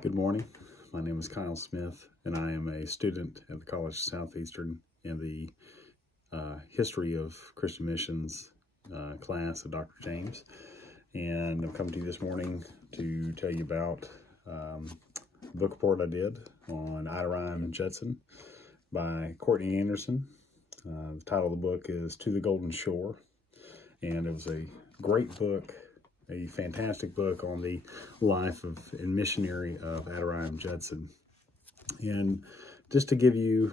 Good morning. My name is Kyle Smith, and I am a student at the College of Southeastern in the History of Christian Missions class of Dr. James. And I'm coming to you this morning to tell you about a book report I did on Adoniram and Judson by Courtney Anderson. The title of the book is To the Golden Shore, and it was a great book, a fantastic book on the life of and missionary of Adoniram Judson. And just to give you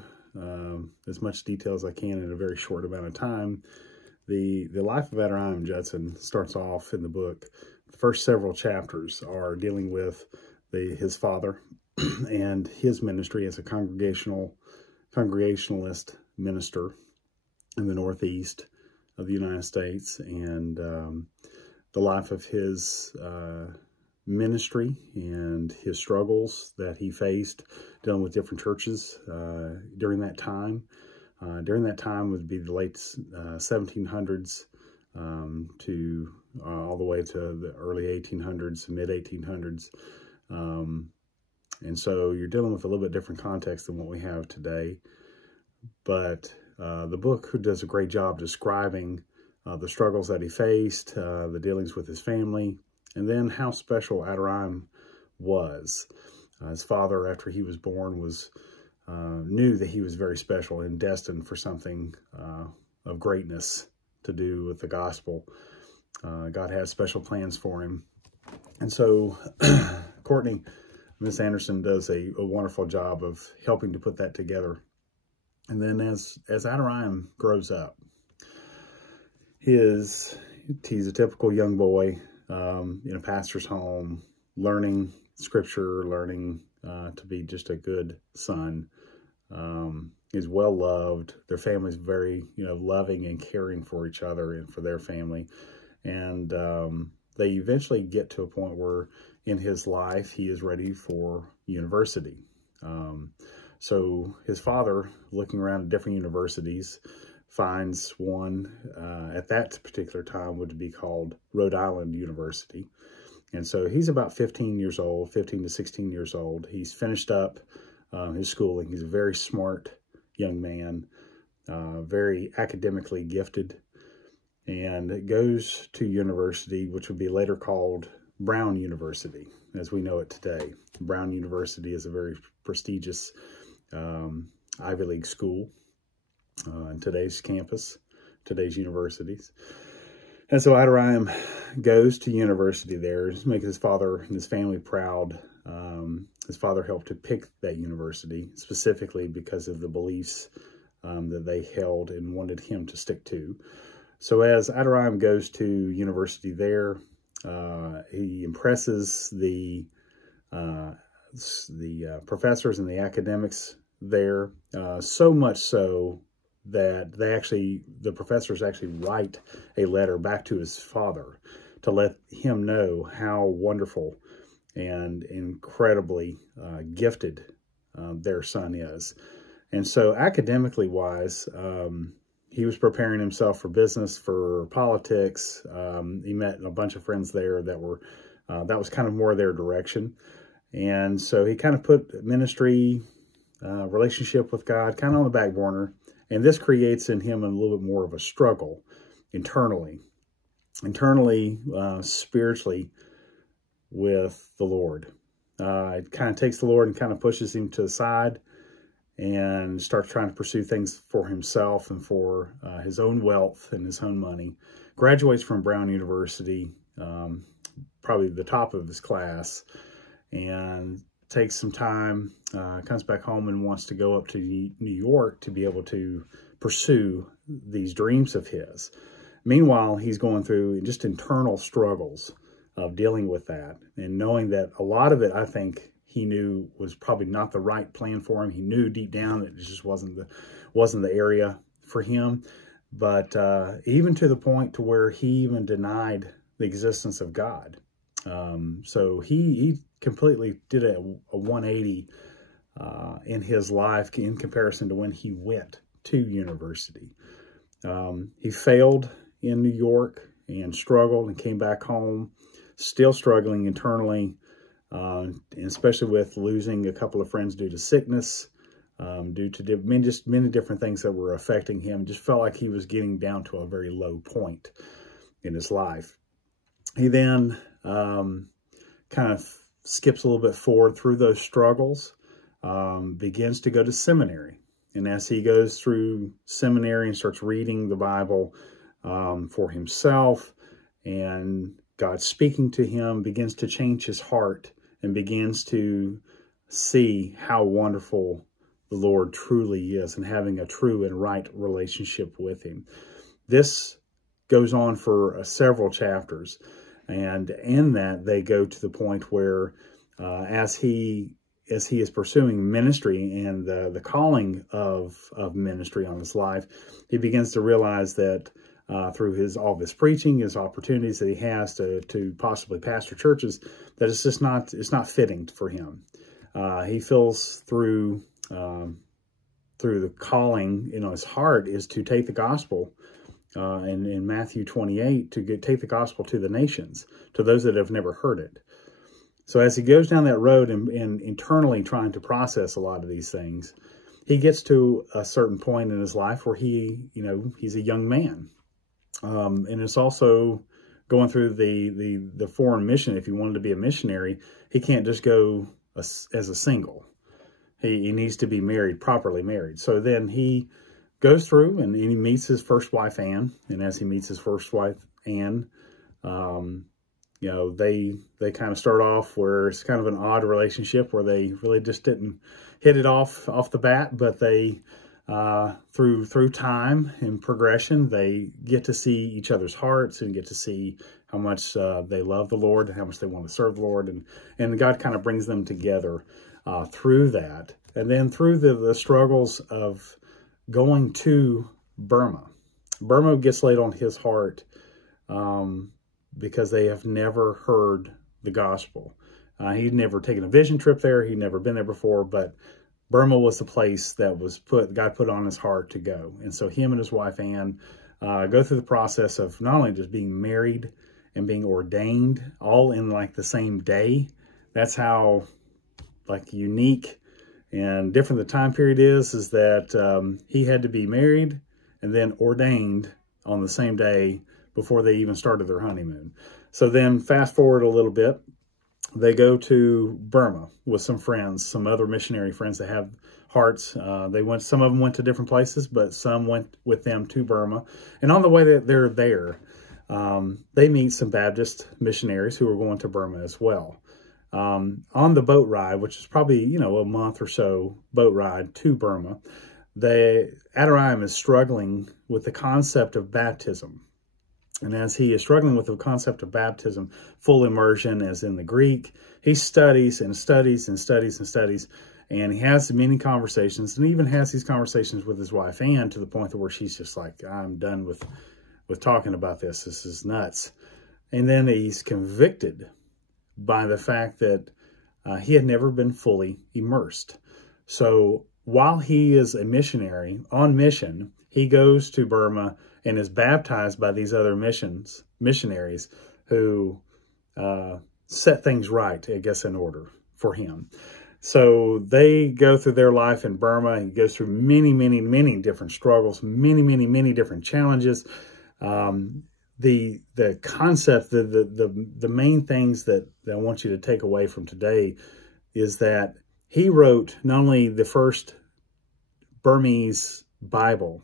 as much detail as I can in a very short amount of time, the life of Adoniram Judson starts off in the book. The first several chapters are dealing with his father and his ministry as a congregationalist minister in the Northeast of the United States, and the life of his ministry and his struggles that he faced dealing with different churches during that time. During that time would be the late 1700s to all the way to the early 1800s, mid 1800s. And so you're dealing with a little bit different context than what we have today. But the book does a great job describing the struggles that he faced, the dealings with his family, and then how special Adoniram was. His father, after he was born, knew that he was very special and destined for something of greatness to do with the gospel. God has special plans for him. And so Courtney, Miss Anderson, does a wonderful job of helping to put that together. And then as Adoniram grows up, he's a typical young boy in a pastor's home, learning scripture, learning to be just a good son. He's well loved. Their family's very, loving and caring for each other and for their family. And they eventually get to a point where in his life he is ready for university. So his father, looking around at different universities, finds one at that particular time would be called Rhode Island University. And so he's about 15 to 16 years old. He's finished up his schooling. He's a very smart young man, very academically gifted, and goes to university, which would be later called Brown University, as we know it today. Brown University is a very prestigious Ivy League school in today's campus, today's universities. And so Adoniram goes to university there, just make his father and his family proud. His father helped to pick that university specifically because of the beliefs that they held and wanted him to stick to. So as Adoniram goes to university there, he impresses the professors and the academics there, so much so that the professors actually write a letter back to his father to let him know how wonderful and incredibly gifted their son is. And so academically wise, he was preparing himself for business, for politics. He met a bunch of friends there that was kind of more their direction. And so he kind of put ministry, relationship with God kind of on the back burner. And this creates in him a little bit more of a struggle internally, spiritually with the Lord. It kind of takes the Lord and kind of pushes him to the side and starts trying to pursue things for himself and for his own wealth and his own money. Graduates from Brown University, probably the top of his class, and takes some time, comes back home and wants to go up to New York to be able to pursue these dreams of his. Meanwhile, he's going through just internal struggles of dealing with that and knowing that a lot of it, I think, he knew was probably not the right plan for him. He knew deep down that it just wasn't the area for him. But even to the point to where he even denied the existence of God. So he completely did a 180 in his life in comparison to when he went to university. He failed in New York and struggled and came back home, still struggling internally, and especially with losing a couple of friends due to sickness, due to many different things that were affecting him. Just felt like he was getting down to a very low point in his life. He then kind of skips a little bit forward through those struggles, begins to go to seminary. And as he goes through seminary and starts reading the Bible for himself, and God speaking to him, begins to change his heart and begins to see how wonderful the Lord truly is and having a true and right relationship with him. This goes on for several chapters. And in that, they go to the point where as he is pursuing ministry and the calling of ministry on his life, he begins to realize that through all of his preaching, his opportunities that he has to possibly pastor churches, that it's just not fitting for him. He feels through the calling, his heart is to take the gospel in Matthew 28 to take the gospel to the nations, to those that have never heard it. So as he goes down that road and internally trying to process a lot of these things, he gets to a certain point in his life where he's a young man. And it's also going through the foreign mission. If he wanted to be a missionary, he can't just go as a single. He needs to be married, properly married. So then he goes through and he meets his first wife, Anne. And as he meets his first wife, Anne, they kind of start off where it's kind of an odd relationship where they really just didn't hit it off the bat, but they, through time and progression, they get to see each other's hearts and get to see how much they love the Lord and how much they want to serve the Lord. And God kind of brings them together through that. And then through the struggles of going to Burma. Burma gets laid on his heart because they have never heard the gospel. He'd never taken a vision trip there. He'd never been there before, but Burma was the place that God put on his heart to go. And so him and his wife, Anne, go through the process of not only just being married and being ordained all in like the same day. That's how like unique and different the time period is that he had to be married and then ordained on the same day before they even started their honeymoon. So then fast forward a little bit, they go to Burma with some friends, some other missionary friends that have hearts. Some of them went to different places, but some went with them to Burma. And on the way that they're there, they meet some Baptist missionaries who are going to Burma as well. On the boat ride, which is probably, a month or so boat ride to Burma, Adoniram is struggling with the concept of baptism. And as he is struggling with the concept of baptism, full immersion as in the Greek, he studies and studies and studies and studies. And he has many conversations and even has these conversations with his wife, Anne, to the point where she's just like, I'm done with talking about this. This is nuts. And then he's convicted by the fact that he had never been fully immersed. So while he is a missionary on mission, he goes to Burma and is baptized by these other missionaries who set things right, I guess, in order for him. So they go through their life in Burma. He goes through many, many, many different struggles, many, many, many different challenges. The concept, the main things that I want you to take away from today is that he wrote not only the first Burmese Bible,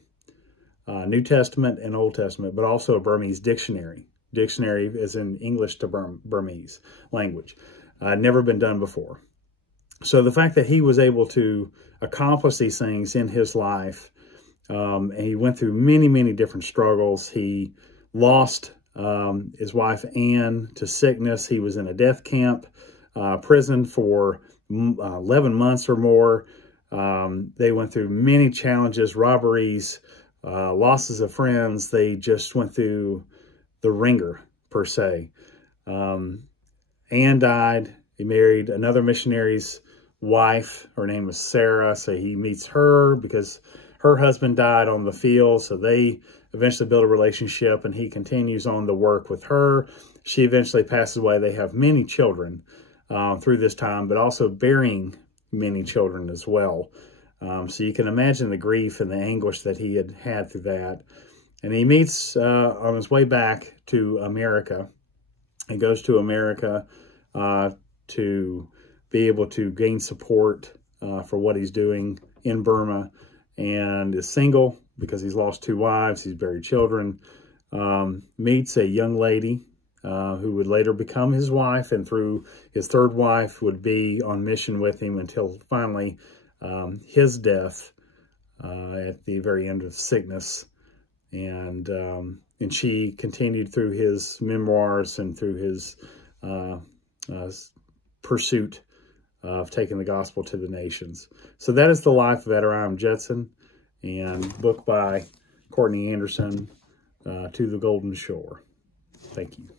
New Testament and Old Testament, but also a Burmese dictionary. Dictionary is in English to Burmese language. Never been done before. So the fact that he was able to accomplish these things in his life, and he went through many, many different struggles. He lost his wife, Anne, to sickness. He was in a death camp, prison for 11 months or more. They went through many challenges, robberies, losses of friends. They just went through the ringer, per se. Anne died. He married another missionary's wife. Her name was Sarah. So he meets her because her husband died on the field. So they eventually build a relationship and he continues on the work with her. She eventually passes away. They have many children through this time, but also bearing many children as well. So you can imagine the grief and the anguish that he had through that. And he meets, on his way back to America, he goes to America to be able to gain support for what he's doing in Burma, and is single because he's lost 2 wives, he's buried children, meets a young lady who would later become his wife, and through his 3rd wife would be on mission with him until finally his death at the very end of sickness. And she continued through his memoirs and through his pursuit of taking the gospel to the nations. So that is the life of Adoniram Judson, and book by Courtney Anderson, To the Golden Shore. Thank you.